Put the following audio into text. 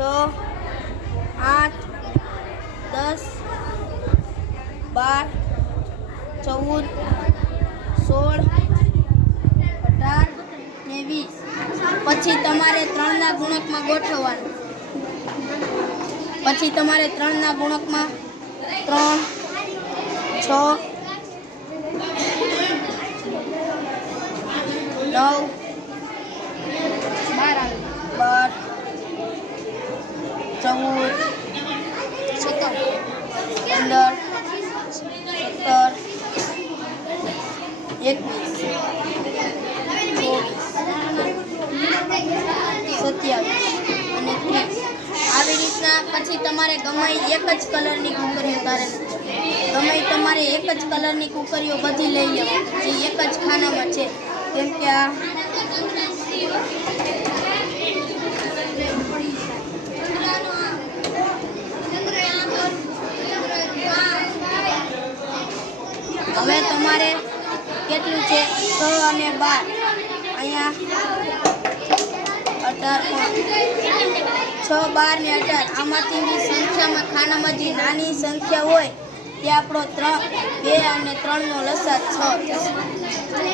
8 10 12 14 16 18 ને 20 પછી તમારે 3 ના ગુણકમાં ગોઠવવાનું પછી તમારે 3 ના ગુણકમાં 3 6 9 12 14 15 17 21 અને 30 આવી રીતના પછી તમારે ગમે એક જ કલરની કુકરીઓ ગમે તમારે એક જ કલરની કુકરીઓ બધી લઈ લેવાની જે એક જ ખાનામાં છે કેમ કે આ હવે તમારે કેટલું છે 6 અને 12 અહીંયા 18 6 12 ને 18 આમાંથી સંખ્યામાં ખાનામાં જે નાની સંખ્યા હોય તે આપણો 2 અને 3 નો લસા 6 થશે.